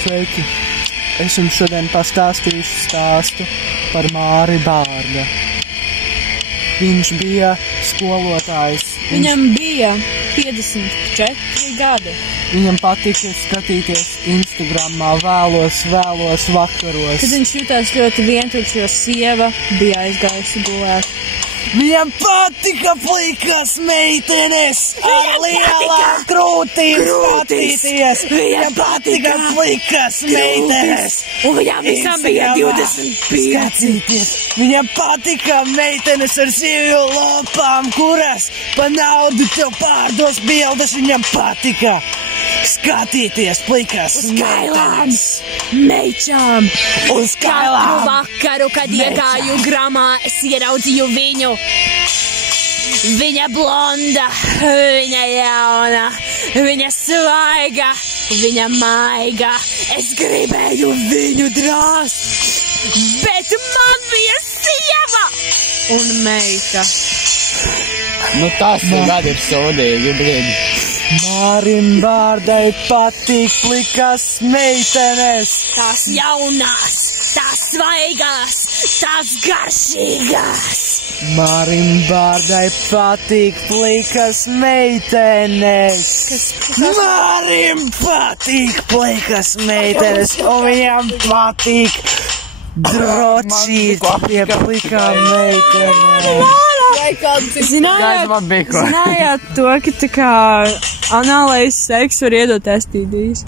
Sveiki! Es jums šodien pastāstīšu stāstu par Māri Bārdu. Viņš bija skolotājs. Viņam bija 54 gadi. Viņam patika skatīties Instagramā vēlos vakaros. Kad viņš jutās ļoti vientuļš, jo sieva bija aizgājusi gulēt. Viņam patika plikas meitenes ar lielām krūtīm skatīties. Viņam patika plikas meitenes. Un viņām visam bija 25. Skatīties. Viņam patika meitenes ar zivju lopām, kuras pa naudu tev pārdos bildes. Viņam patika skatīties plikas Skailām meičām. uz kailām. Vakaru, kad iegāju gramā, es ieraudzīju viņu. Viņa blonda, viņa jauna, viņa svaiga, viņa maiga. Es gribēju viņu drāzt, bet man bija sieva un meita. Nu tas gadi ir sodīgi, brīdi. Mārim Bārdai patīk plikas meitenes. Tās jaunās, tās svaigās, tās garšīgās. Mārim Bārdai patīk plikas meitenes. Mārim patīk plikas meitenes, un viņam patīk drocīt pie plikām meitenēm. Zinājāt to, ka tā kā anālais seks var iedot STDs?